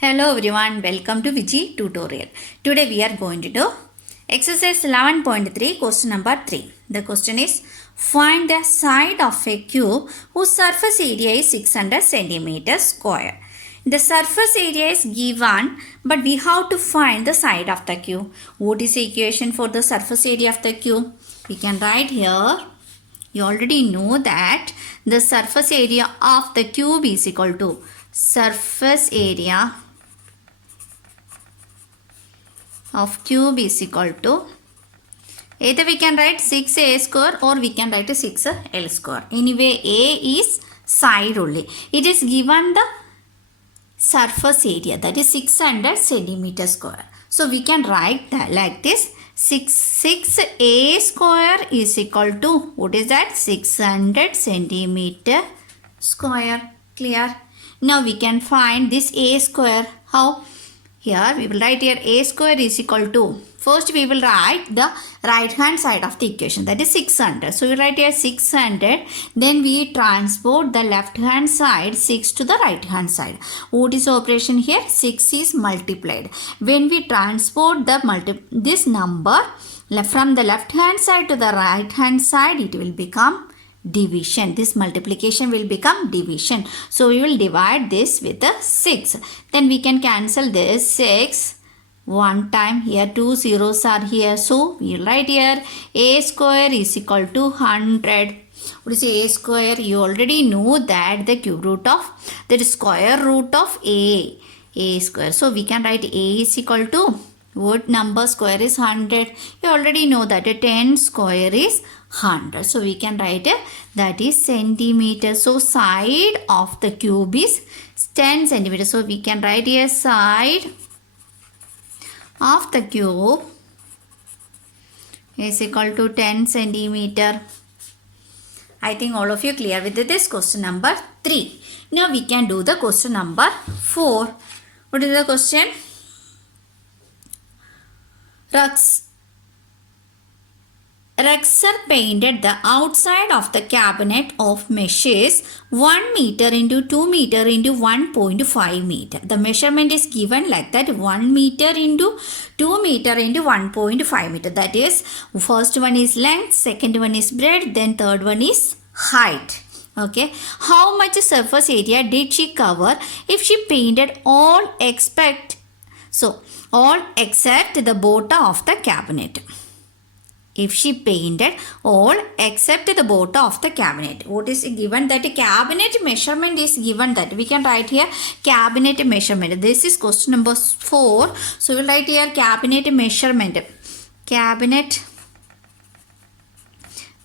Hello everyone, welcome to Viji tutorial. Today we are going to do exercise 11.3 question number 3. The question is find the side of a cube whose surface area is 600 centimeters square. The surface area is given but we have to find the side of the cube. What is the equation for the surface area of the cube? We can write here. You already know that the surface area of the cube is equal to surface area of cube is equal to either we can write 6a square or we can write 6l square. Anyway, a is side only. It is given the surface area that is 600 centimeter square. So we can write that like this. 6a square is equal to what is that? 600 centimeter square. Clear? Now we can find this a square. How? Here we will write here a square is equal to, first we will write the right hand side of the equation, that is 600. So we write here 600, then we transport the left hand side 6 to the right hand side. What is the operation here? 6 is multiplied. When we transport the this number from the left hand side to the right hand side, it will become division. This multiplication will become division. So we will divide this with a 6. Then we can cancel this 6 one time. Here 2 zeros are here. So we will write here a square is equal to 100. What is a square? You already know that the cube root of, that is square root of a square. So we can write a is equal to, what number square is 100? You already know that a 10 square is 100. So we can write that is centimeter. So side of the cube is 10 centimeter. So we can write here side of the cube is equal to 10 centimeter. I think all of you clear with this question number 3. Now we can do the question number 4. What is the question? Rexer painted the outside of the cabinet of measures 1 meter into 2 meter into 1.5 meter. The measurement is given like that, 1 meter into 2 meter into 1.5 meter. That is, first one is length, second one is breadth, then third one is height. Okay. How much surface area did she cover if she painted all except the bottom of the cabinet? If she painted all except the bottom of the cabinet. What is given? That cabinet measurement is given, that we can write here cabinet measurement. This is question number 4. So we will write here cabinet measurement. Cabinet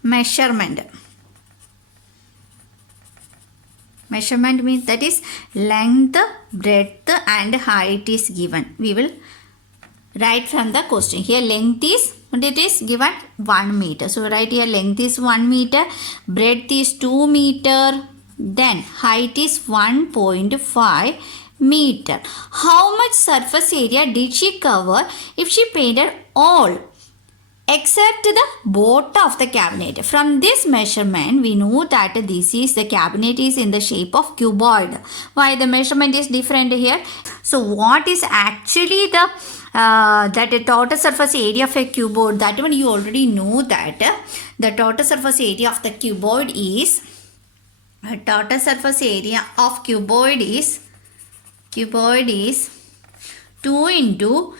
measurement. Measurement means that is length, breadth and height is given. We will write from the question. Here length is, and it is given 1 meter. So write here length is 1 meter, breadth is 2 meter, then height is 1.5 meter. How much surface area did she cover if she painted all except the bottom of the cabinet? From this measurement we know that this is the cabinet is in the shape of cuboid. Why the measurement is different here? So what is actually the total surface area of a cuboid? That one you already know that the total surface area of the cuboid is 2 into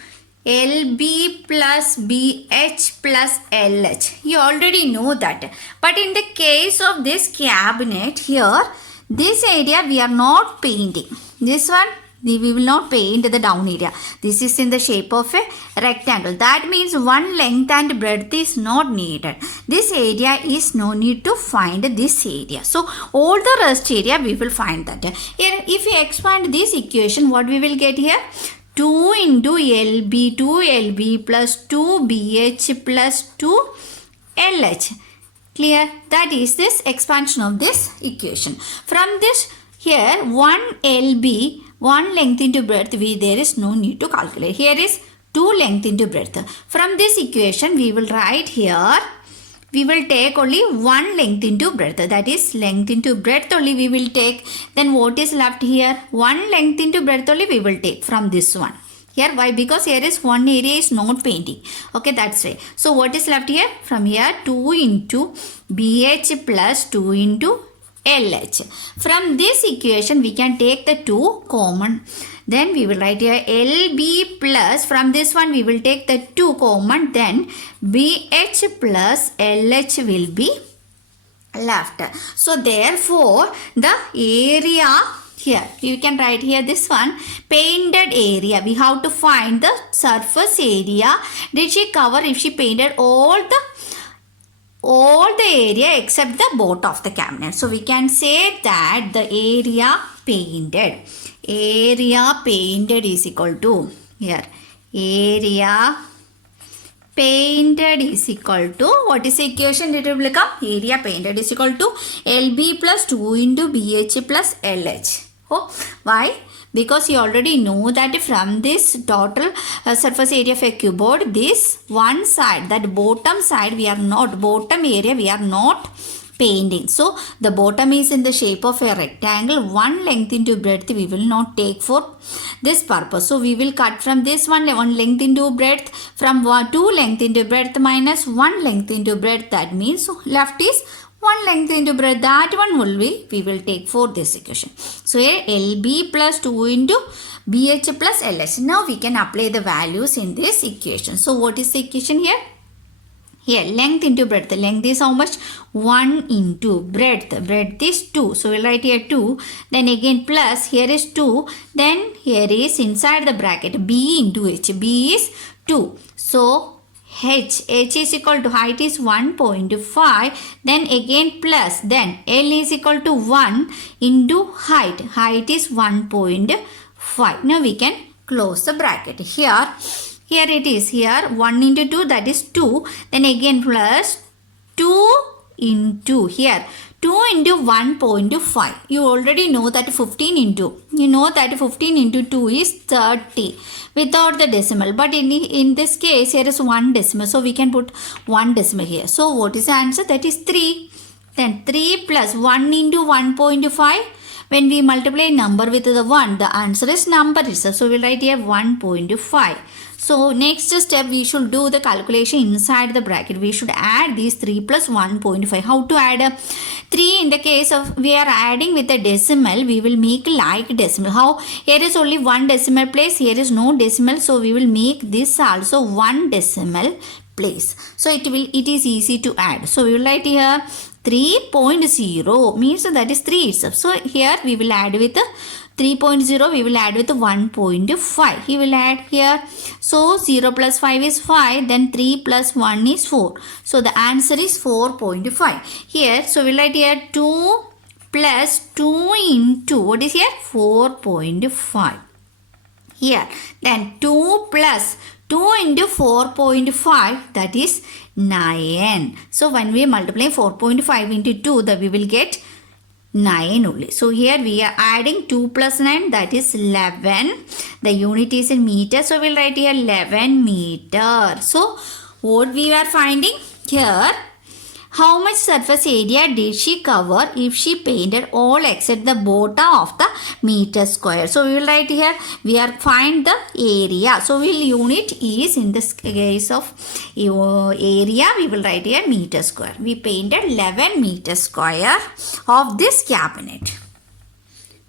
LB plus BH plus LH. You already know that. But in the case of this cabinet here, this area we are not painting. This one we will not paint the down area. This is in the shape of a rectangle. That means one length and breadth is not needed. This area is no need to find this area. So all the rest area we will find that. Here if we expand this equation, what we will get here? 2 into LB, 2LB plus 2BH plus 2LH. Clear? That is this expansion of this equation. From this here 1 LB, 1 length into breadth, there is no need to calculate. Here is 2 length into breadth. From this equation we will write here we will take only one length into breadth. That is length into breadth only we will take. Then what is left here? One length into breadth only we will take from this one. Here why? Because here is one area is not painting. Okay, that's why. So what is left here? From here 2 into BH plus 2 into LH. From this equation we can take the 2 common. Then we will write here LB plus, from this one we will take the 2 common, then BH plus LH will be left. So therefore the area here, you can write here this one, painted area. We have to find the surface area. Did she cover if she painted all the area except the bottom of the cabinet? So we can say that the area painted is equal to, here, area painted is equal to, what is the equation it will become? Area painted is equal to LB plus 2 into BH plus LH. Oh, why? Because you already know that from this total surface area of a cupboard, this one side, that bottom side, bottom area we are not painting. So the bottom is in the shape of a rectangle. One length into breadth we will not take for this purpose. So we will cut from this one length into breadth, from 2 length into breadth minus 1 length into breadth. That means left is 1 length into breadth. That one will be, we will take for this equation. So here LB plus 2 into BH plus LH. Now we can apply the values in this equation. So what is the equation here? Here length into breadth. The length is how much? 1 into breadth. Breadth is 2. So we'll write here 2. Then again plus, here is 2. Then here is inside the bracket B into H. B is 2. So H is equal to, height is 1.5. Then again plus. Then L is equal to 1 into height. Height is 1.5. Now we can close the bracket. Here it is, here 1 into 2, that is 2. Then again plus 2 into, here 2 into 1.5. You already know that 15 into, you know that 15 into 2 is 30 without the decimal. But in this case, here is 1 decimal. So we can put 1 decimal here. So what is the answer? That is 3. Then 3 plus 1 into 1.5. When we multiply number with the 1, the answer is number itself. So we'll write here 1.5. So next step, we should do the calculation inside the bracket. We should add these 3 plus 1.5. How to add 3? In the case of we are adding with a decimal, we will make like decimal. How? Here is only 1 decimal place. Here is no decimal. So we will make this also 1 decimal place. So it is easy to add. So we will write here 3.0 means that is 3 itself. So here we will add with 3.0, we will add with 1.5. He will add here. So 0 plus 5 is 5. Then 3 plus 1 is 4. So the answer is 4.5. Here, so we will write here 2 plus 2 into, what is here? 4.5. Here, then 2 plus 2 into 4.5, that is 9. So when we multiply 4.5 into 2, we will get 9 only. So here we are adding 2 plus 9, that is 11. The unit is in meter. So we'll write here 11 meter. So what we are finding here, how much surface area did she cover if she painted all except the bottom of the meter square? So we will write here, we are find the area. So will unit is, in this case of area, we will write here meter square. We painted 11 meter square of this cabinet.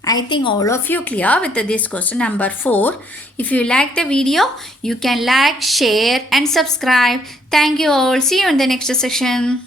I think all of you clear with this question number 4. If you like the video, you can like, share and subscribe. Thank you all. See you in the next session.